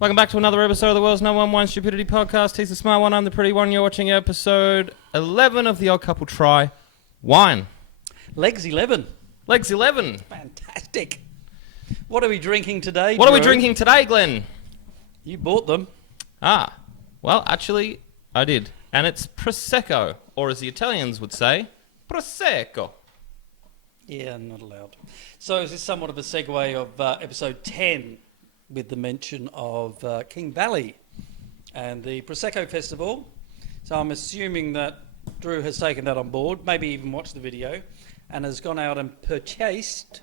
Welcome back to another episode of the world's number one wine stupidity podcast. He's the smart one, I'm the pretty one. You're watching episode 11 of The Odd Couple Try Wine. Legs 11. Legs 11. Fantastic. What are we drinking today, What are we Drew? drinking today, Glenn? You bought them. Well, actually, I did. And it's Prosecco, or as the Italians would say, Prosecco. Yeah, not allowed. So is this somewhat of a segue of episode 10 with the mention of King Valley and the Prosecco Festival. So I'm assuming that Drew has taken that on board, maybe even watched the video, and has gone out and purchased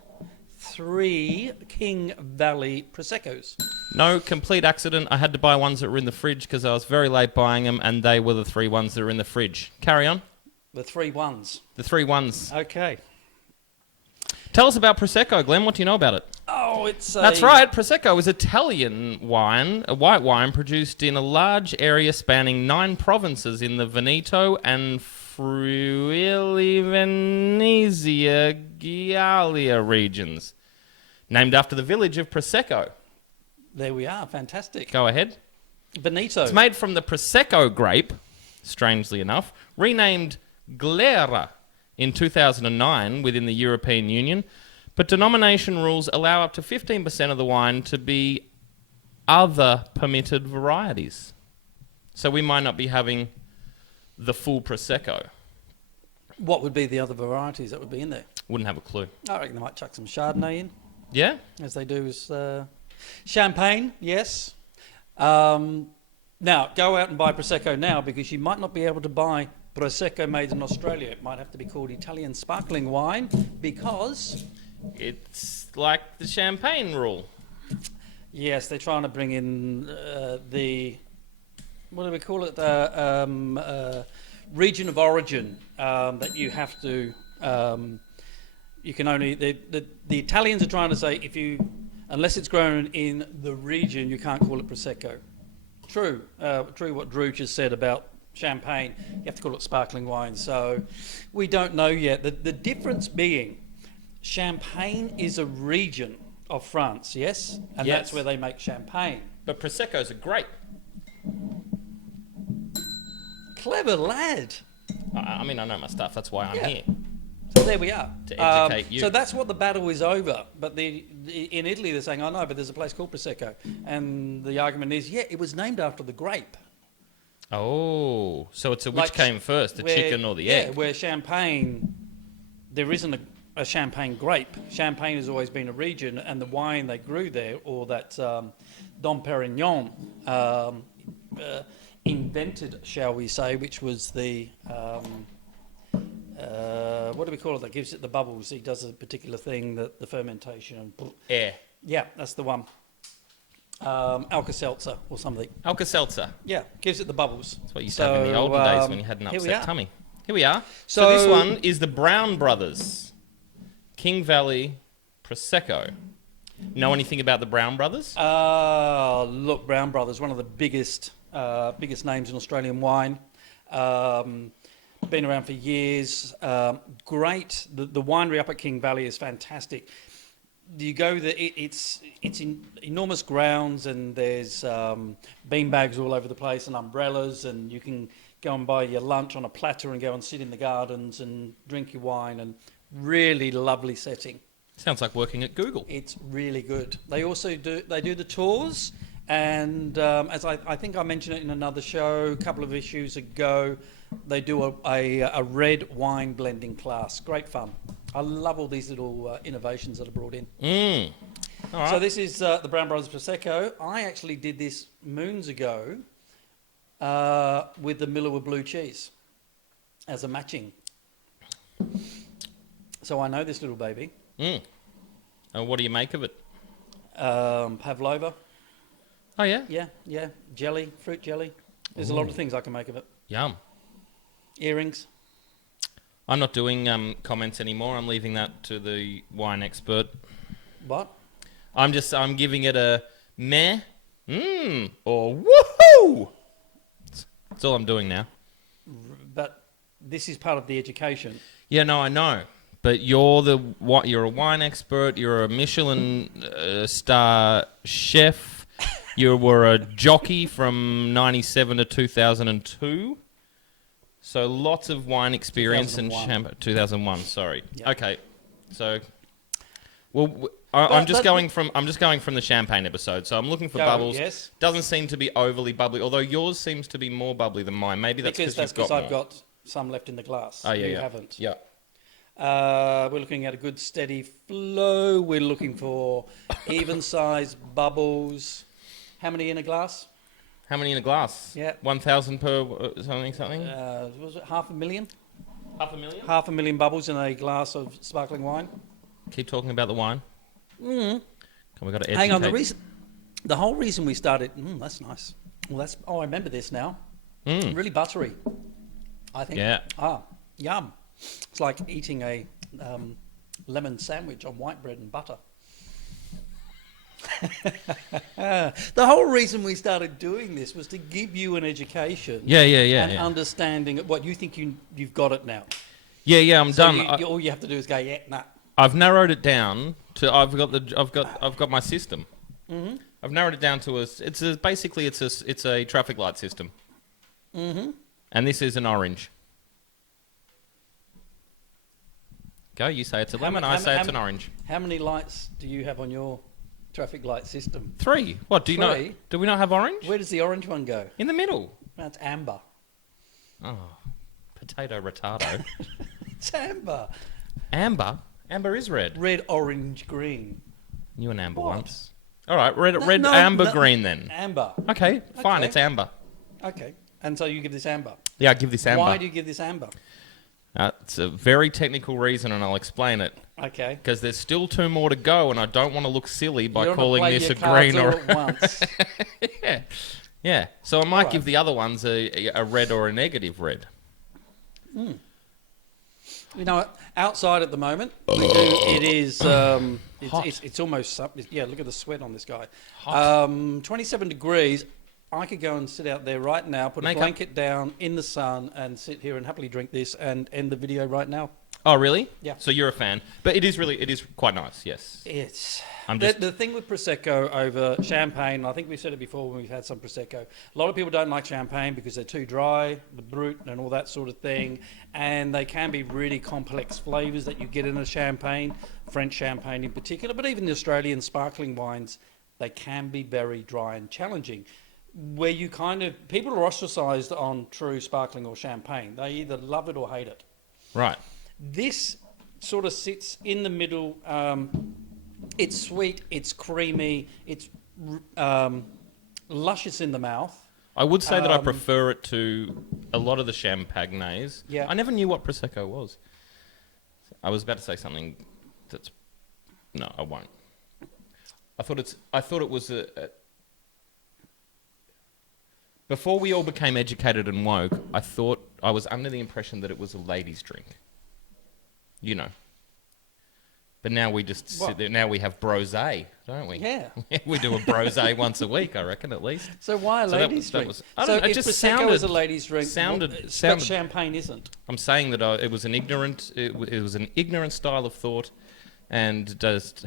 3 King Valley Proseccos. No, complete accident. I had to buy ones that were in the fridge because I was very late buying them, and they were the 3 ones that were in the fridge. Carry on. The 3 ones. The 3 ones. Okay. Tell us about Prosecco, Glenn. What do you know about it? Oh, it's That's right. Prosecco is Italian wine, a white wine produced in a large area spanning 9 provinces in the Veneto and Friuli Venezia Giulia regions, named after the village of Prosecco. There we are. Fantastic. Go ahead. Veneto. It's made from the Prosecco grape, strangely enough, renamed Glera in 2009 within the European Union, but denomination rules allow up to 15% of the wine to be other permitted varieties. So we might not be having the full Prosecco. What would be the other varieties that would be in there? Wouldn't have a clue. I reckon they might chuck some Chardonnay in, Yeah? as they do with champagne, yes. Now, go out and buy Prosecco now, because you might not be able to buy Prosecco made in Australia. It might have to be called Italian sparkling wine, because... It's like the champagne rule. Yes, they're trying to bring in the... What do we call it? Region of origin, that you have to... you can only... The Italians are trying to say, unless it's grown in the region, you can't call it Prosecco. True what Drew just said about champagne. You have to call it sparkling wine. So we don't know yet. The difference being, Champagne is a region of France, yes? And Yes. that's where they make champagne. But Prosecco's a grape. Clever lad. I mean, I know my stuff. That's why I'm Yeah. here. So there we are. To educate you. So that's what the battle is over. But in Italy, they're saying, oh no, but there's a place called Prosecco. And the argument is, yeah, it was named after the grape. Oh, so it's which Like came first, the chicken or the egg? Yeah, where champagne, there isn't a champagne grape. Champagne has always been a region, and the wine they grew there, or that Dom Perignon invented, shall we say, which was the, what do we call it, that gives it the bubbles? He does a particular thing, that the fermentation. And Air. yeah, that's the one. Alka-Seltzer or something. Alka-Seltzer. Yeah, gives it the bubbles. That's what you used to have in the older days when you had an here we upset are. tummy. Here we are. So this one is the Brown Brothers. King Valley Prosecco. Know anything about the Brown Brothers? Look, Brown Brothers, one of the biggest names in Australian wine. Been around for years. Great. The winery up at King Valley is fantastic. You go there, it's in enormous grounds, and there's beanbags all over the place and umbrellas, and you can go and buy your lunch on a platter and go and sit in the gardens and drink your wine, and really lovely setting. Sounds like working at Google. It's really good. They also do the tours, and as I think I mentioned it in another show a couple of issues ago, they do a red wine blending class. Great fun. I love all these little innovations that are brought in. All right. So this is the Brown Brothers Prosecco. I actually did this moons ago with the Miller with blue cheese as a matching. So I know this little baby. And what do you make of it? Pavlova. Oh, yeah? Yeah. Jelly, fruit jelly. There's a lot of things I can make of it. Yum. Earrings. I'm not doing comments anymore. I'm leaving that to the wine expert. What? I'm giving it a meh, or woohoo. That's all I'm doing now. But this is part of the education. Yeah, no, I know. But you're a wine expert. You're a Michelin star chef. You were a jockey from 97 to 2002. So lots of wine experience and 2001, sorry. Yep. Okay. So well I'm just going from the champagne episode. So I'm looking for bubbles. Yes. Doesn't seem to be overly bubbly, although yours seems to be more bubbly than mine. Maybe that's because I've got some left in the glass. Oh yeah, you yeah. haven't. Yeah. We're looking at a good steady flow. We're looking for even size bubbles. How many in a glass? How many in a glass? Yeah. 1,000 per something? Was it 500,000? 500,000? 500,000 bubbles in a glass of sparkling wine. Keep talking about the wine. Come, we got to educate. Hang on, the whole reason we started. That's nice. Well, I remember this now. Really buttery, I think. Yeah. Yum. It's like eating a lemon sandwich on white bread and butter. The whole reason we started doing this was to give you an education. And understanding of what you think you've got it now. Yeah, I'm So done. all you have to do is go, nah. I've narrowed it down to I've got my system. Mm-hmm. I've narrowed it down to basically it's a traffic light system. Mm-hmm. And this is an orange. Go, you say it's a lemon, I say it's an orange. How many lights do you have on your traffic light system? 3. What, do we not have orange? Where does the orange one go? In the middle. That's amber. Oh, potato retardo. It's amber. Amber? Amber is red. Red, orange, green. You and amber What? once. All right, amber, green then. Amber. Okay, fine, Okay. it's amber. Okay. And so you give this amber. Yeah, I give this amber. Why do you give this amber? It's a very technical reason, and I'll explain it. Okay. Because there's still 2 more to go, and I don't want to look silly by You don't calling wanna this play a your cards green or... all at once. Yeah. So I might All give right. the other ones a red or a negative red. You know, outside at the moment, it is. It's almost. Yeah, look at the sweat on this guy. Hot. 27 degrees. I could go and sit out there right now, put a blanket down in the sun, and sit here and happily drink this and end the video right now. Oh, really? Yeah. So you're a fan. But it is quite nice, yes. It's I'm just... the thing with Prosecco over champagne. I think we've said it before when we've had some Prosecco. A lot of people don't like champagne because they're too dry, the brut, and all that sort of thing. And they can be really complex flavours that you get in a champagne, French champagne in particular, but even the Australian sparkling wines, they can be very dry and challenging. Where you people are ostracised on true sparkling or champagne. They either love it or hate it. Right. This sort of sits in the middle. It's sweet, it's creamy, it's luscious in the mouth. I would say that I prefer it to a lot of the champagnes. Yeah. I never knew what Prosecco was. I was about to say something that's... No, I won't. I thought it was a... Before we all became educated and woke, I was under the impression that it was a ladies' drink. You know. But now we just sit there. Now we have brosé, don't we? Yeah. We do a brosé once a week, I reckon, at least. So why a ladies' drink? I don't know, it if just Prosecco is a ladies' drink, sounded. but champagne isn't. I'm saying that it was an ignorant style of thought, and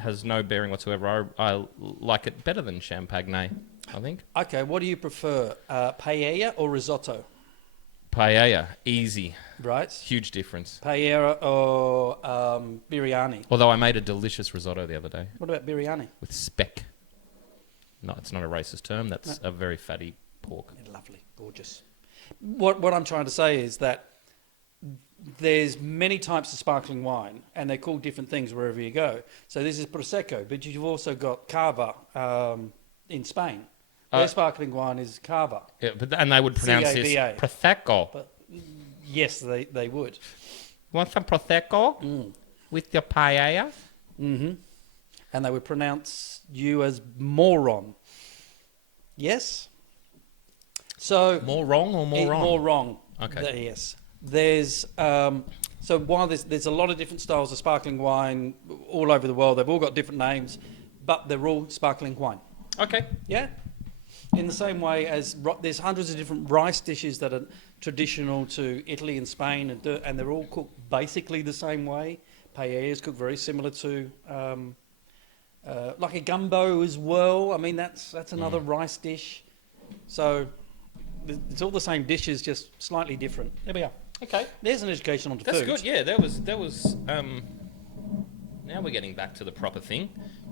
has no bearing whatsoever. I like it better than champagne, I think. Okay, what do you prefer, paella or risotto? Paella, easy. Right. Huge difference. Paella or biryani? Although I made a delicious risotto the other day. What about biryani? With speck. No, it's not a racist term. That's a very fatty pork. Lovely, gorgeous. What I'm trying to say is that there's many types of sparkling wine, and they're called different things wherever you go. So this is Prosecco, but you've also got Cava in Spain. Their sparkling wine is Cava. Yeah, and they would pronounce this CAVA. Prosecco. But yes, they would. Want some Prosecco with your paella? Mm-hmm. And they would pronounce you as moron. Yes? So More wrong or more wrong? More wrong. Okay. Yes. There's so while there's a lot of different styles of sparkling wine all over the world, they've all got different names, but they're all sparkling wine. Okay. Yeah. In the same way as there's hundreds of different rice dishes that are traditional to Italy and Spain, and they're all cooked basically the same way. Paella is cooked very similar to like a gumbo as well. I mean, that's another rice dish. So it's all the same dishes, just slightly different. There we are. Okay. There's an education on That's food. good. Yeah, that was. Now we're getting back to the proper thing.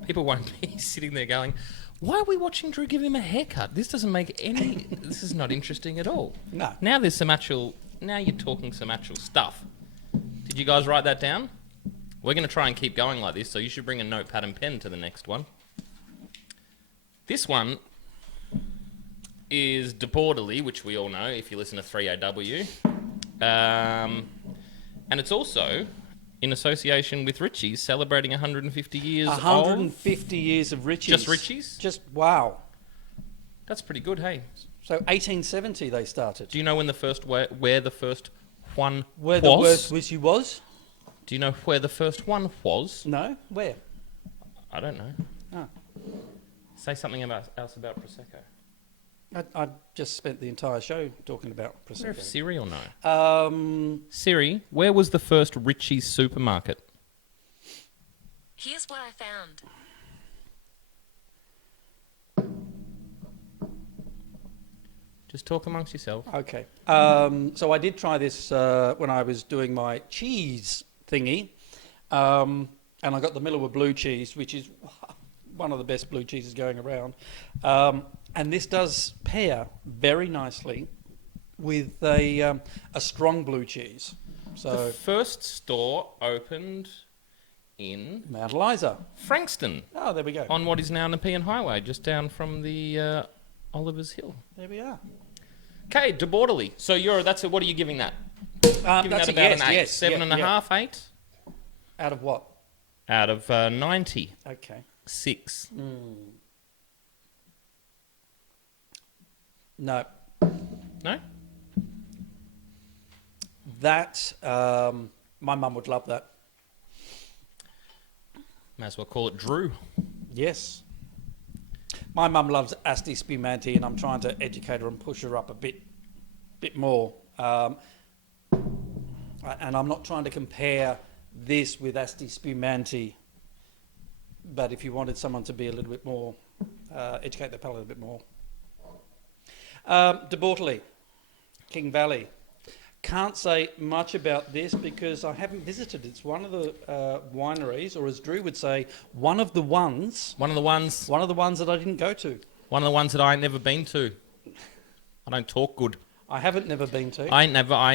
People won't be sitting there going, "Why are we watching Drew give him a haircut? This doesn't make any. This is not interesting at all." No. Now there's some actual. Now you're talking some actual stuff. Did you guys write that down? We're going to try and keep going like this, so you should bring a notepad and pen to the next one. This one is Deportedly, which we all know if you listen to 3AW. And it's also in association with Ritchie's, celebrating 150 years 150 years of Ritchie's. Just Ritchie's? Just, wow. That's pretty good, hey. So 1870 they started. Do you know when the first where the first one Where was? the first Ritchie was? Do you know where the first one was? No? Where? I don't know. Oh. Say something else about Prosecco. I just spent the entire show talking about Is there a Prosecco. Siri or no? Siri, where was the first Ritchie's supermarket? Here's what I found. Just talk amongst yourself. Okay. So I did try this when I was doing my cheese thingy. And I got the Millerwood blue cheese, which is one of the best blue cheeses going around. And this does pair very nicely with a strong blue cheese. So The first store opened in Mount Eliza. Frankston, Oh, there we go. on what is now Nepean Highway, just down from the Oliver's Hill. There we are. Okay, Deportedly. So what are you giving that? Giving That's that a about yes, an 8. yes. 7.5, yeah. 8? Out of what? Out of 90. Okay. 6. No. No? That, my mum would love that. May as well call it Drew. Yes. My mum loves Asti Spumante, and I'm trying to educate her and push her up a bit more. And I'm not trying to compare this with Asti Spumante, but if you wanted someone to be a little bit more, educate their palate a bit more. Deportedly, King Valley. Can't say much about this because I haven't visited. It's one of the wineries, or as Drew would say, one of the ones One of the ones that I didn't go to. One of the ones that I ain't never been to. I don't talk good. I haven't never been to. I ain't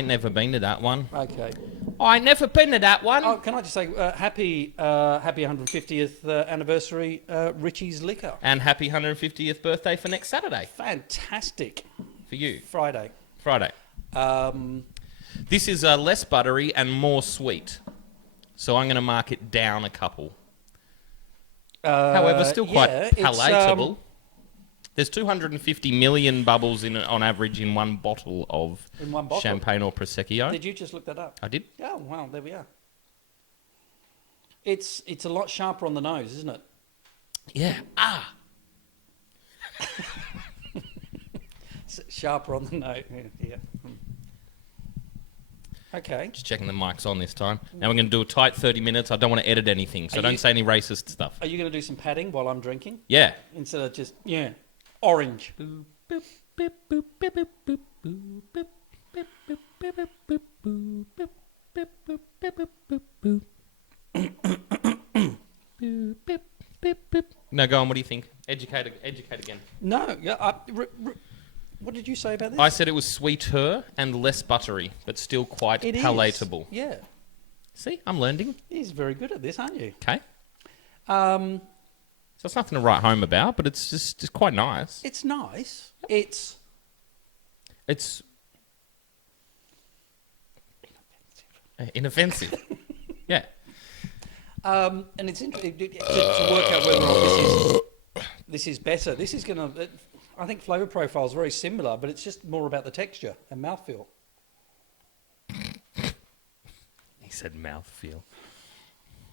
never been to that one. Okay. I ain't never been to that one. Oh, can I just say happy 150th anniversary, Ritchie's Liquor. And happy 150th birthday for next Saturday. Fantastic. For you. Friday. Friday. This is less buttery and more sweet. So I'm going to mark it down a couple. However, still quite palatable. There's 250 million bubbles on average in one bottle of champagne or Prosecco. Did you just look that up? I did. Oh, wow, there we are. It's a lot sharper on the nose, isn't it? Yeah. Ah. Sharper on the nose. Yeah. Okay. Just checking the mic's on this time. Now we're going to do a tight 30 minutes. I don't want to edit anything, so don't say any racist stuff. Are you going to do some padding while I'm drinking? Yeah. Instead of just, orange. Now go on, what do you think? Educate again. No, what did you say about this? I said it was sweeter and less buttery, but still quite It is. palatable. Yeah. See, I'm learning. He's very good at this, aren't you? Okay. Um, So it's nothing to write home about, but it's just quite nice. it's nice. It's inoffensive. Yeah. And it's interesting to work out whether or not this is better. This is going to, I think flavour profile is very similar, but it's just more about the texture and mouthfeel. He said mouthfeel.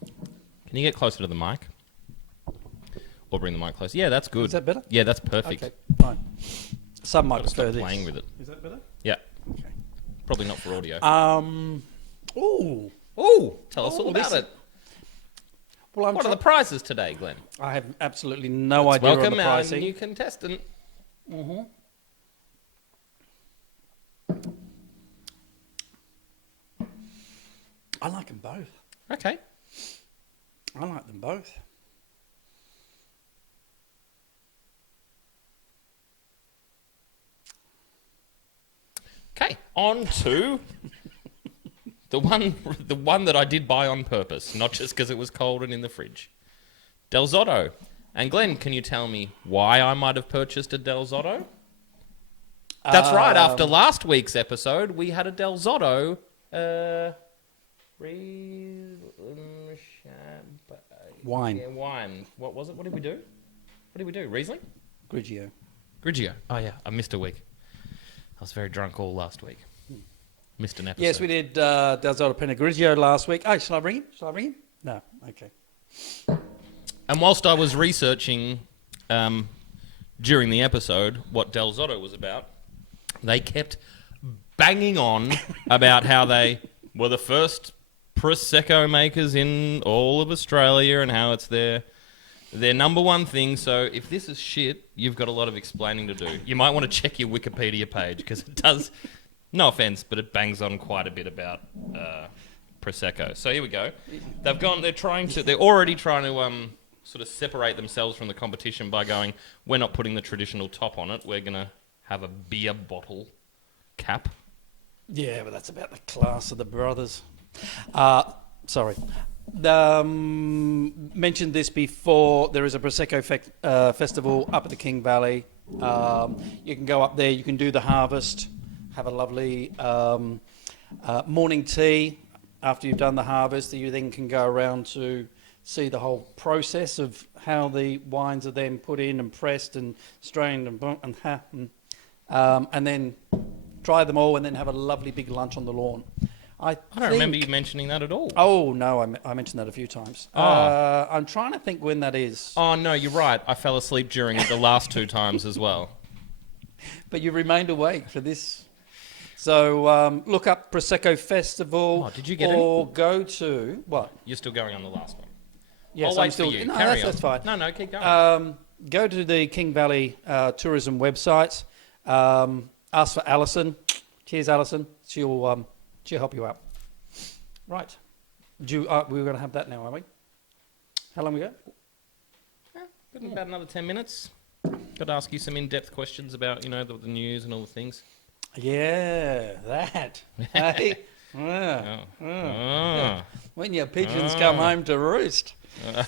Can you get closer to the mic? Or bring the mic closer? Yeah, that's good. Is that better? Yeah, that's perfect. Okay, fine. Some might Gotta prefer stop this. playing with it. Is that better? Yeah. Okay. Probably not for audio. Ooh. Oh, tell us all about this it. Well, What are the prizes today, Glenn? I have absolutely no Let's idea on welcome the our pricing. new contestant. I like them both. Okay. I like them both. Okay, on to the one that I did buy on purpose, not just because it was cold and in the fridge. Del Zotto. And Glenn, can you tell me why I might have purchased a Del Zotto? That's right. After last week's episode, we had a Del Zotto. Wine. Yeah, wine. What was it? What did we do? Riesling? Grigio. Grigio. Oh yeah, I missed a week. I was very drunk all last week. Missed an episode. Yes, we did Del Zotto Pinot Grigio last week. Oh, shall I ring him? No. Okay. And whilst I was researching during the episode what Del Zotto was about, they kept banging on about how they were the first Prosecco makers in all of Australia and how it's their number one thing. So if this is shit, you've got a lot of explaining to do. You might want to check your Wikipedia page because it does, no offence, but it bangs on quite a bit about Prosecco. So here we go. They're already trying to sort of separate themselves from the competition by going, we're not putting the traditional top on it. We're going to have a beer bottle cap. Yeah, but that's about the class of the brothers. Sorry. Mentioned this before. There is a Prosecco festival up at the King Valley. You can go up there. You can do the harvest. Have a lovely morning tea after you've done the harvest. You then can go around to see the whole process of how the wines are then put in and pressed and strained and then try them all and then have a lovely big lunch on the lawn. I don't remember you mentioning that at all. Oh, no, I mentioned that a few times. Oh. I'm trying to think when that is. Oh, no, you're right. I fell asleep during it the last two times as well. But you remained awake for this. So look up Prosecco Festival. Oh, did you get Or go to... What? You're still going on the last one. Yes, I'll wait I'm still... for you. No, Carry that's on. fine. No, keep going. Go to the King Valley tourism website. Ask for Alison. Cheers, Alison. She'll help you out. Right. We were going to have that now, aren't we? How long we got? About another 10 minutes. Got to ask you some in-depth questions about, the news and all the things. Yeah, that. Hey. When your pigeons come home to roost. Yeah,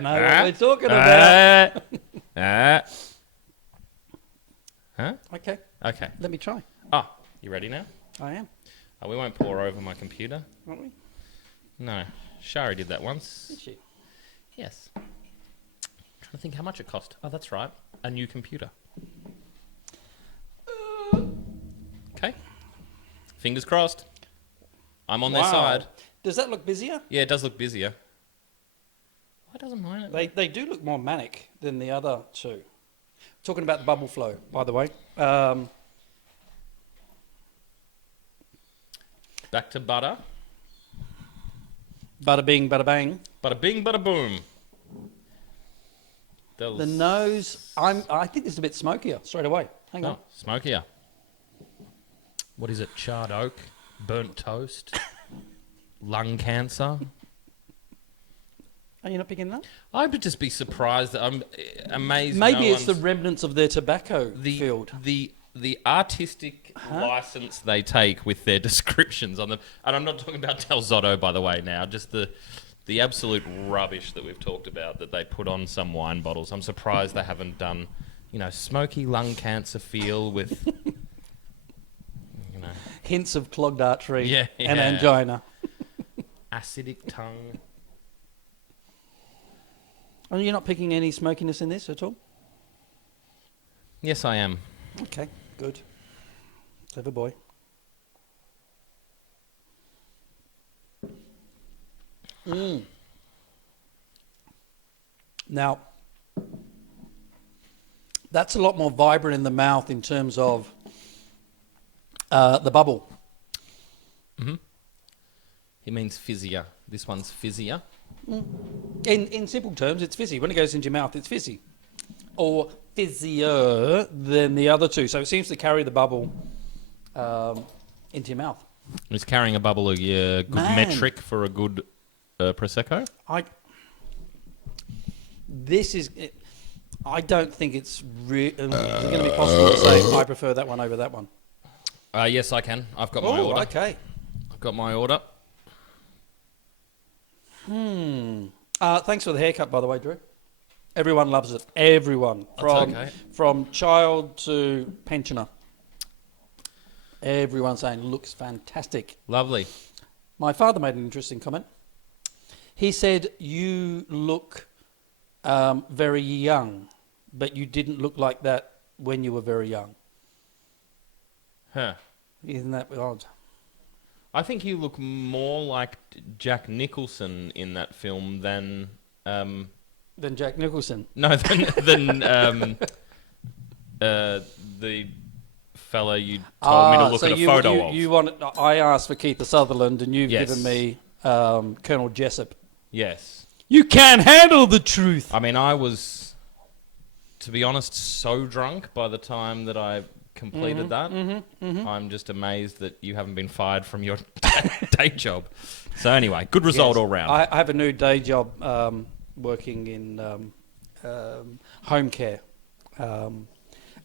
know what we're talking about. Huh? Okay, Okay. let me try. Oh, you ready now? I am, Oh, we won't pour over my computer. aren't we? No. Shari did that Did once. she? Yes. Trying to think how much it cost. Oh, that's right. A new computer. Okay. Fingers crossed. I'm on their side. Does that look busier? Yeah, it does look busier. Why doesn't mine? They do look more manic than the other two. Talking about the bubble flow, by the way. Back to butter. Bada bing, bada bang. Bada bing, bada boom. The nose, I think it's a bit smokier straight away. Hang on. Oh, smokier. What is it? Charred oak, burnt toast, lung cancer. Are you not picking that? I would just be surprised. That I'm amazed. Maybe no it's the one's- remnants of their tobacco field. The artistic license they take with their descriptions on them, and I'm not talking about Del Zotto, by the way. Now, just the absolute rubbish that we've talked about that they put on some wine bottles. I'm surprised they haven't done, smoky lung cancer feel with, Hints of clogged artery Yeah, and yeah. angina. acidic tongue. Are you not picking any smokiness in this at all? Yes, I am. Okay, good. Clever boy. Now, that's a lot more vibrant in the mouth in terms of the bubble. He means fizzier. This one's fizzier. In simple terms, it's fizzy. When it goes into your mouth, it's fizzy. Or fizzier than the other two. So it seems to carry the bubble into your mouth. Is carrying a bubble a good metric for a good Prosecco? I don't think it's going to be possible to say I prefer that one over that one. Yes, I can. I've got my order. Okay. I've got my order. Thanks for the haircut, by the way, Drew. Everyone loves it. Everyone. From child to pensioner. Everyone's saying looks fantastic. Lovely. My father made an interesting comment. He said, you look very young, but you didn't look like that when you were very young. Huh. Isn't that odd? I think you look more like Jack Nicholson in that film than... Than Jack Nicholson? No, than the fella you told me to look at a photo of. I asked for Keith Sutherland, and you've given me Colonel Jessup. Yes. You can't handle the truth. I mean, I was, to be honest, so drunk by the time that I completed that. I'm just amazed that you haven't been fired from your day job. So anyway, good result all round. I have a new day job working in home care.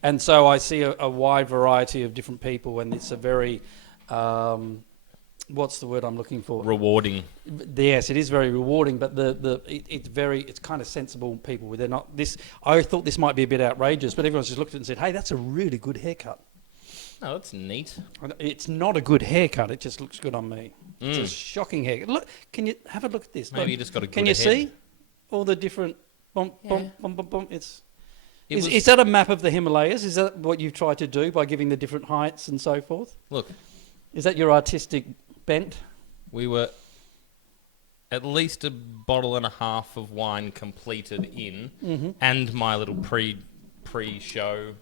And so I see a wide variety of different people, and it's a very, what's the word I'm looking for? Rewarding. Yes, it is very rewarding, but it's kind of sensible people. They're not this. I thought this might be a bit outrageous, but everyone's just looked at it and said, "Hey, that's a really good haircut." Oh, that's neat. It's not a good haircut. It just looks good on me. It's a shocking haircut. Look, can you have a look at this? Maybe you just got a good Can you head. see all the different bump, bump, bump, bump, bump? Is that a map of the Himalayas? Is that what you've tried to do by giving the different heights and so forth? Look. Is that your artistic bent? We were at least a bottle and a half of wine completed in, and my little pre-show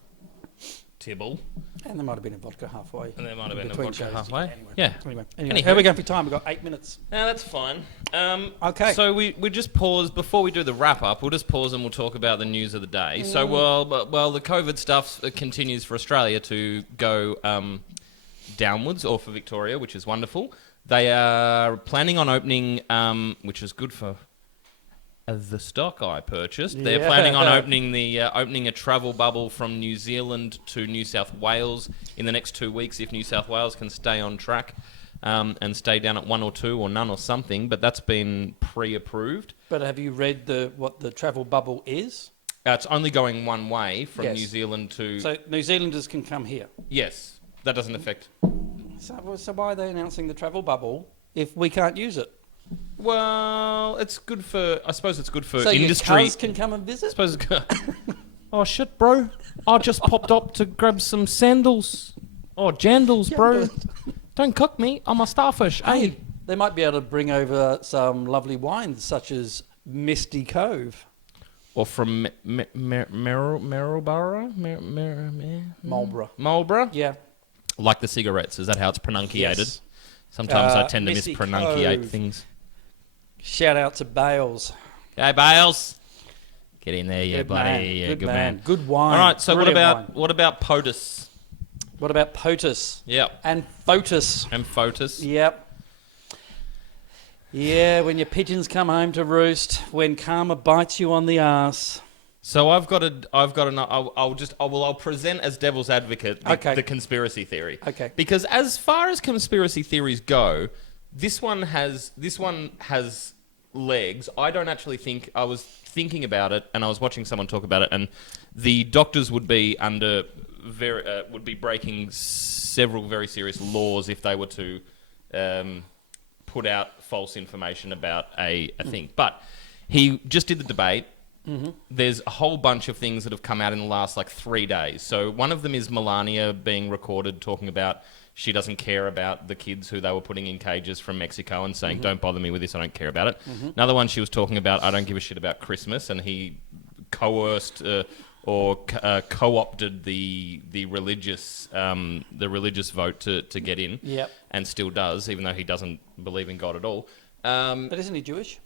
tibble. And there might have been a vodka halfway. And there might have been a between vodka shows. halfway. Yeah. Anyway, how are we going for time? We've got 8 minutes. No, that's fine. Okay. So we just pause before we do the wrap up. We'll just pause and we'll talk about the news of the day. So while the COVID stuff continues for Australia to go downwards, or for Victoria, which is wonderful, they are planning on opening, which is good for the stock I purchased. They're planning on opening a travel bubble from New Zealand to New South Wales in the next 2 weeks, if New South Wales can stay on track and stay down at 1 or 2 or none or something. But that's been pre-approved. But have you read what the travel bubble is? It's only going one way from New Zealand to... So New Zealanders can come here? Yes. That doesn't affect... So why are they announcing the travel bubble if we can't use it? Well, it's good for... I suppose it's good for so industry. So your cars can come and visit? I suppose it's good. Oh, shit, bro. I just popped up to grab some sandals. Oh, jandals, bro. Don't cook me. I'm a starfish. Hey. They might be able to bring over some lovely wines, such as Misty Cove. Or from Marlborough? Marlborough? Yeah. Like the cigarettes. Is that how it's pronunciated? Yes. Sometimes I tend to Misty mispronunciate Cove. things. Shout out to Bales. Hey, Bales. Get in there, Good buddy. man. Yeah, Good man. Good wine. All right, so Brilliant wine. what about POTUS? What about POTUS? Yep. And FOTUS. And FOTUS. Yep. Yeah, when your pigeons come home to roost, when karma bites you on the arse. So I'll present as devil's advocate the conspiracy theory. Okay. Because as far as conspiracy theories go, this one has legs. I don't actually think... I was thinking about it, and I was watching someone talk about it, and the doctors would be would be breaking several very serious laws if they were to put out false information about a thing. But he just did the debate. Mm-hmm. There's a whole bunch of things that have come out in the last 3 days. So one of them is Melania being recorded talking about she doesn't care about the kids who they were putting in cages from Mexico and saying, don't bother me with this, I don't care about it. Mm-hmm. Another one she was talking about, I don't give a shit about Christmas, and he coerced co-opted the religious vote to get in. Yep. And still does, even though he doesn't believe in God at all. But isn't he Jewish?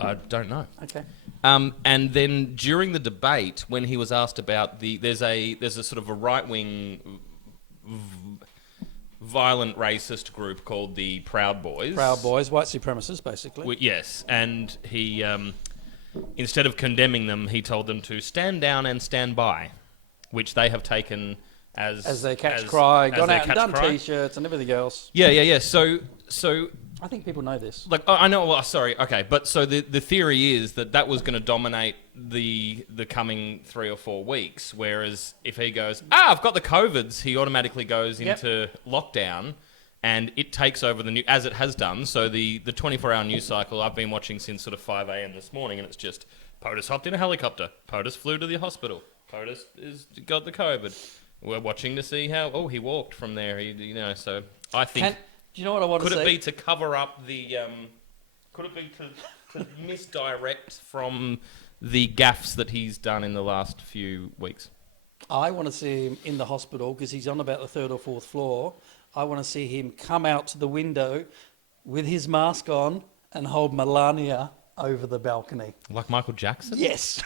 I don't know. Okay. And then during the debate, when he was asked about there's a sort of a right-wing violent racist group called the Proud Boys. Proud Boys, white supremacists, basically. Yes, and he instead of condemning them, he told them to stand down and stand by, which they have taken as their cry, gone out and done cry. T-shirts and everything else. Yeah. So I think people know this. like I know. Well, sorry. Okay, but so the theory is that was going to dominate the coming 3 or 4 weeks. Whereas if he goes, I've got the COVIDs, he automatically goes into lockdown, and it takes over the news as it has done. So the 24-hour news cycle I've been watching since sort of 5 a.m. this morning, and it's just POTUS hopped in a helicopter, POTUS flew to the hospital, POTUS got the COVID. We're watching to see how he walked from there. So I think. Do you know what I want to say? Could it be to cover up the? Could it be to misdirect from the gaffes that he's done in the last few weeks? I want to see him in the hospital because he's on about the 3rd or 4th floor. I want to see him come out to the window with his mask on and hold Melania over the balcony. Like Michael Jackson? Yes.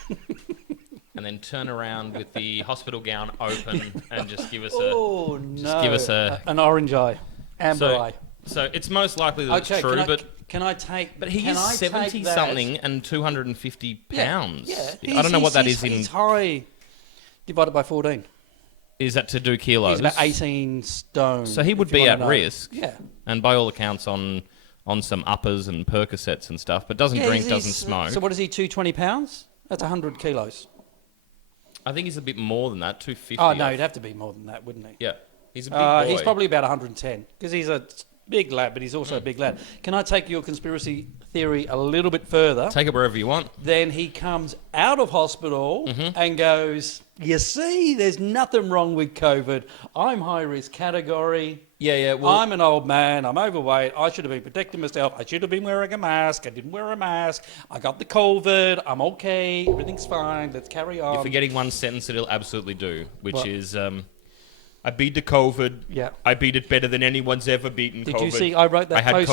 And then turn around with the hospital gown open and just give us an orange eye, amber eye. So it's most likely that it's true, can I take? But he is 70 something and 250 pounds. Yeah. I don't know what that is in. He's high divided by 14. Is that to do kilos? He's about 18 stone. So he would be at risk. Yeah. And by all accounts on some uppers and Percocets and stuff, but doesn't drink, doesn't smoke. So what is he, 220 pounds? That's 100 kilos. I think he's a bit more than that, 250. Oh, no, he'd have to be more than that, wouldn't he? Yeah. He's a big boy. He's probably about 110, because he's a big lad, but he's also a big lad. Can I take your conspiracy theory a little bit further? Take it wherever you want. Then he comes out of hospital and goes, you see, there's nothing wrong with COVID. I'm high risk category. Yeah. Well, I'm an old man. I'm overweight. I should have been protecting myself. I should have been wearing a mask. I didn't wear a mask. I got the COVID. I'm okay. Everything's fine. Let's carry on. you're forgetting one sentence that he'll absolutely do, which is, I beat the COVID. Yeah. I beat it better than anyone's ever beaten COVID. Did you see, I wrote that post.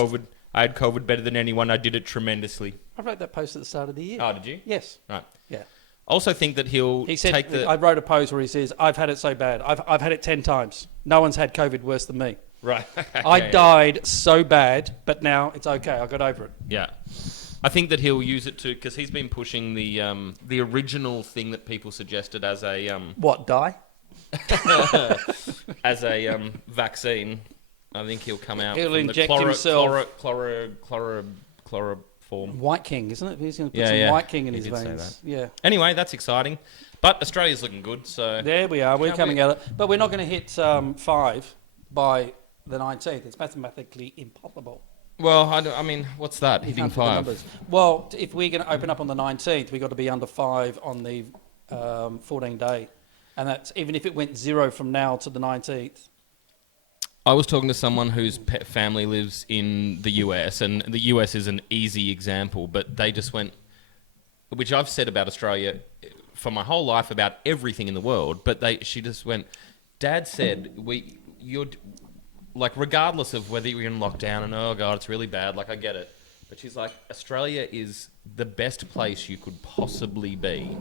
I had COVID better than anyone. I did it tremendously. I wrote that post at the start of the year. Oh, did you? Yes. Right. Yeah. Also think that He said, take the... I wrote a post where he says, I've had it so bad. I've had it 10 times. No one's had COVID worse than me. Right. I died so bad, but now it's okay. I got over it. Yeah. I think that he'll use it to... Because he's been pushing the original thing that people suggested as a... What, die? as a vaccine. I think he'll come out He'll from inject the himself. chloroform. White King, isn't it? He's going to put Yeah, some yeah. White King in He his did say veins. that. Yeah. Anyway, that's exciting. But Australia's looking good, so... There we are. We're Can't coming we- out. But we're not going to hit 5 by the 19th. It's mathematically impossible. Well, I mean, what's that? You Hitting can't put the 5? numbers. Well, if we're going to open up on the 19th, we've got to be under 5 on the 14-day. And that's even if it went 0 from now to the 19th. I was talking to someone whose pet family lives in the US, and the US is an easy example, but they just went, which I've said about Australia for my whole life about everything in the world, but she just went, Dad said, you're like, regardless of whether you're in lockdown and, oh God, it's really bad, like, I get it. But she's like, Australia is the best place you could possibly be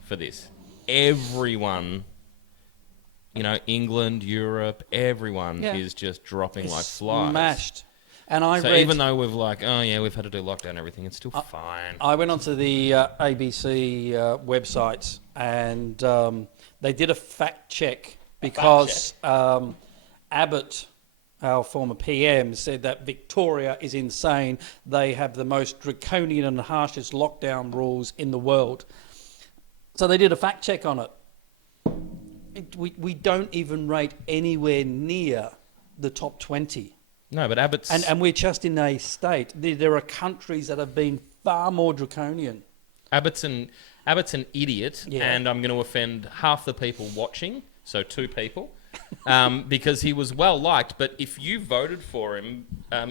for this. Everyone, England, Europe, everyone is just dropping like flies. Smashed. And even though we've we've had to do lockdown and everything, it's still fine. I went onto the ABC website and they did a fact check because Abbott, our former PM, said that Victoria is insane. They have the most draconian and harshest lockdown rules in the world. So they did a fact check on it. We don't even rate anywhere near the top 20. No, but Abbott's... And we're just in a state. There are countries that have been far more draconian. Abbott's an idiot, and I'm going to offend half the people watching, so 2 people, because he was well liked. But if you voted for him,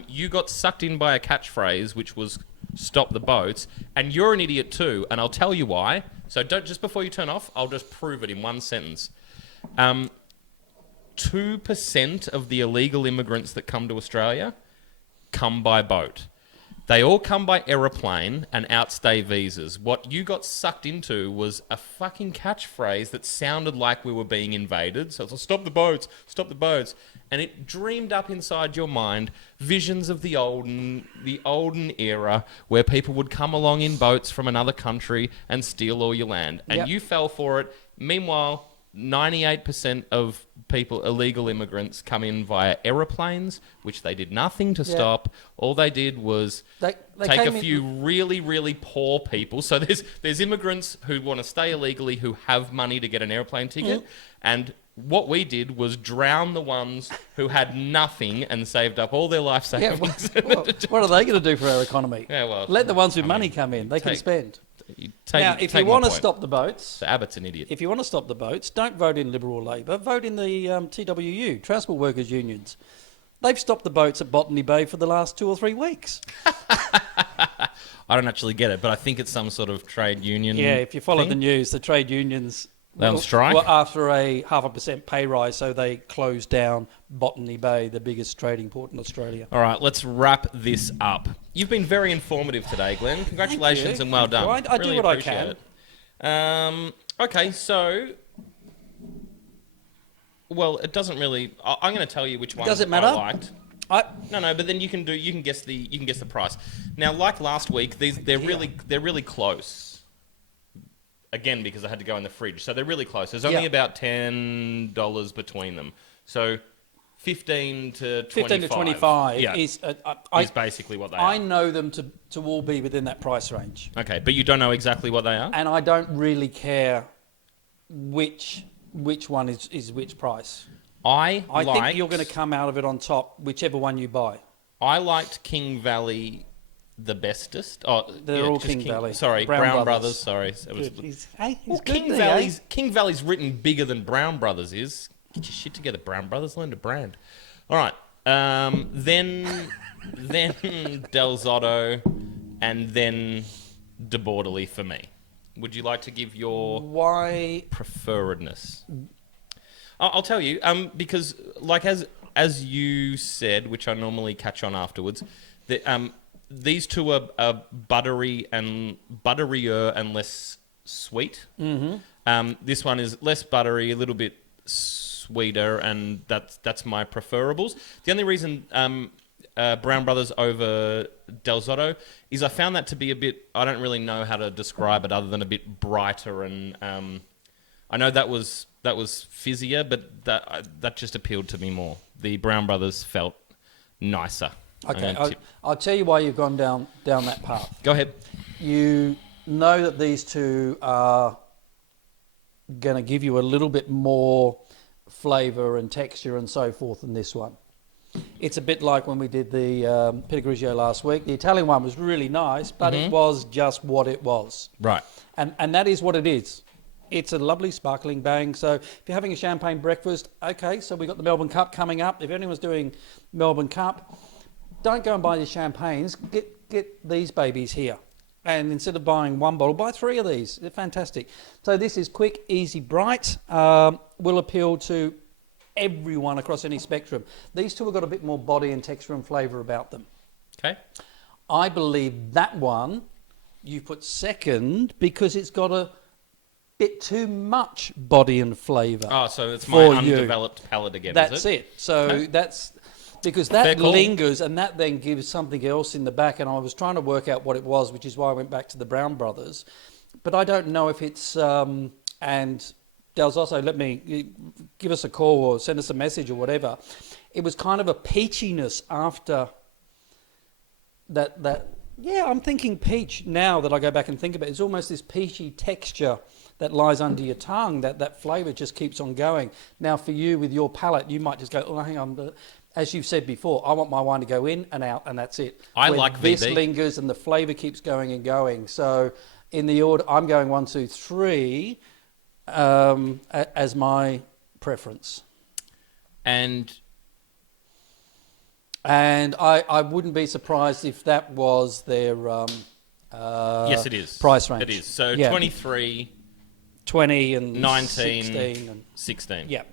you got sucked in by a catchphrase which was stop the boats, and you're an idiot too, and I'll tell you why. So don't, just before you turn off, I'll just prove it in one sentence. 2% of the illegal immigrants that come to Australia come by boat. They all come by aeroplane and outstay visas. What you got sucked into was a fucking catchphrase that sounded like we were being invaded. So it's like, stop the boats, stop the boats. And it dreamed up inside your mind visions of the olden era where people would come along in boats from another country and steal all your land. And you fell for it. Meanwhile, 98% of people, illegal immigrants, come in via aeroplanes, which they did nothing to stop. All they did was They take a came few really, really poor people. So there's immigrants who want to stay illegally who have money to get an airplane ticket. And what we did was drown the ones who had nothing and saved up all their life Yeah, savings. what are they going to do for our economy? Yeah, well, let the ones with I money mean, come in. They can take- spend. Now, If you want to stop the boats, So Abbott's an idiot. if you want to stop the boats, don't vote in Liberal or Labor. Vote in the TWU, Transport Workers Unions. They've stopped the boats at Botany Bay for the last 2 or 3 weeks. I don't actually get it, but I think it's some sort of trade union. Yeah, if you follow thing. the news, the trade unions They're on strike? were after a 0.5% pay rise, so they closed down Botany Bay, the biggest trading port in Australia. All right, let's wrap this up. You've been very informative today, Glenn. Congratulations and well done. I do Really what I appreciate can. it. Okay, so... Well, it doesn't really... I'm going to tell you which ones Does it matter? I liked. No, but then you can guess the price. Now, like last week, they're really close. Again, because I had to go in the fridge, so they're really close. There's only about $10 between them. So 15 to 25 is basically what they I are. know them to all be within that price range, Okay, but you don't know exactly what they are? and I don't really care which one is which price. I think you're going to come out of it on top, whichever one you buy. I liked King Valley the bestest. Oh, They're all just King Valley. Sorry, Brown Brothers. Brothers. Sorry. It was, Good. He's well, good, King isn't he, Valley's eh? King Valley's written bigger than Brown Brothers is. Get your shit together, Brown Brothers. Learn to brand. All right. Then Del Zotto, and then De Bordeley for me. Would you like to give your Why? preferredness? I'll tell you. Because like as you said, which I normally catch on afterwards, that these two are butterier and less sweet. Mm-hmm. This one is less buttery, a little bit sweeter, and that's my preferables. The only reason Brown Brothers over Del Zotto is I found that to be a bit, I don't really know how to describe it other than a bit brighter, and I know that was fizzier, but that just appealed to me more. The Brown Brothers felt nicer. Okay, I'll tell you why you've gone down that path. Go ahead. You know that these two are going to give you a little bit more flavour and texture and so forth than this one. It's a bit like when we did the Pinot Grigio last week. The Italian one was really nice, but it was just what it was. Right. And that is what it is. It's a lovely sparkling bang. So if you're having a champagne breakfast, okay, so we've got the Melbourne Cup coming up. If anyone's doing Melbourne Cup, don't go and buy your champagnes. Get these babies here. And instead of buying one bottle, buy 3 of these. They're fantastic. So this is quick, easy, bright. Will appeal to everyone across any spectrum. These two have got a bit more body and texture and flavour about them. Okay. I believe that one you put second because it's got a bit too much body and flavour. Oh, so it's my for you. undeveloped palate again, That's is it? it. So Okay. that's because Fair that call. lingers and that then gives something else in the back. And I was trying to work out what it was, which is why I went back to the Brown Brothers. But I don't know if it's and Del Zotto, let me give us a call or send us a message or whatever. It was kind of a peachiness after that. Yeah, I'm thinking peach now that I go back and think about it. It's almost this peachy texture that lies under your tongue, that flavour just keeps on going. Now, for you, with your palate, you might just go, oh, hang on. As you've said before, I want my wine to go in and out, and that's it. I Where like this VB. lingers and the flavour keeps going and going. So in the order, I'm going 1, 2, 3 as my preference. And And I wouldn't be surprised if that was their Yes, it is. price range. It is. So Yeah. 23, 20 and 19, 16. And, 16. yeah.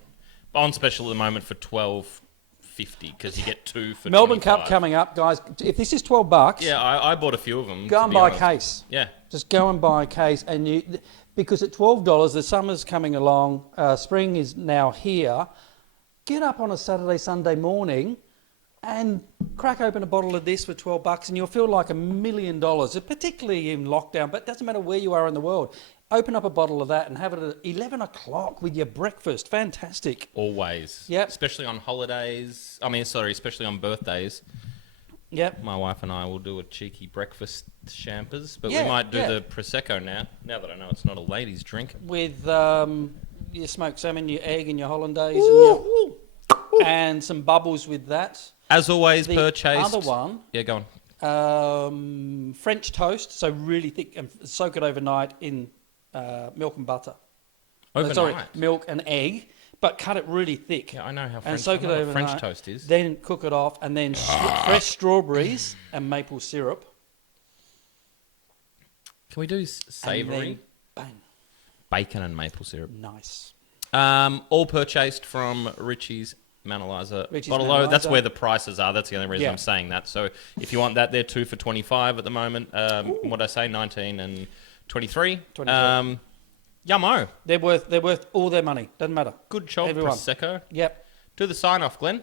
On special at the moment for $12.50 because you get 2 for Melbourne 25. Cup coming up, guys. If this is $12, Yeah, I bought a few of them. go to and be buy honest. a case. Yeah. Just go and buy a case, and because at $12, the summer's coming along, spring is now here. Get up on a Saturday, Sunday morning, and crack open a bottle of this for $12, and you'll feel like $1 million. Particularly in lockdown, but it doesn't matter where you are in the world. Open up a bottle of that and have it at 11 o'clock with your breakfast. Fantastic. Always. Yep. Especially on holidays. Especially on birthdays. Yep. My wife and I will do a cheeky breakfast champers, but Yeah, we might do yeah. the Prosecco now that I know it's not a ladies' drink. With your smoked salmon, your egg, and your hollandaise, and some bubbles with that. As always, The purchased. other one, Yeah, go on. French toast, so really thick, and soak it overnight in milk and butter. Overnight. Sorry, milk and egg, but cut it really thick. Yeah, I know how And French, soak I it know what overnight. French toast is. Then cook it off, and then fresh strawberries and maple syrup. Can we do and savoury? then bang, Bacon and maple syrup. nice. All purchased from Richie's Manalizer Richie's Bottle O. That's Manalizer. where the prices are. That's the only reason Yeah. I'm saying that. So if you want that, they're 2 for 25 at the moment. What did I say? 19 and 23. 23. Yummo. They're worth all their money. Doesn't matter. Good job, Everyone. Prosecco. Yep. Do the sign off, Glenn.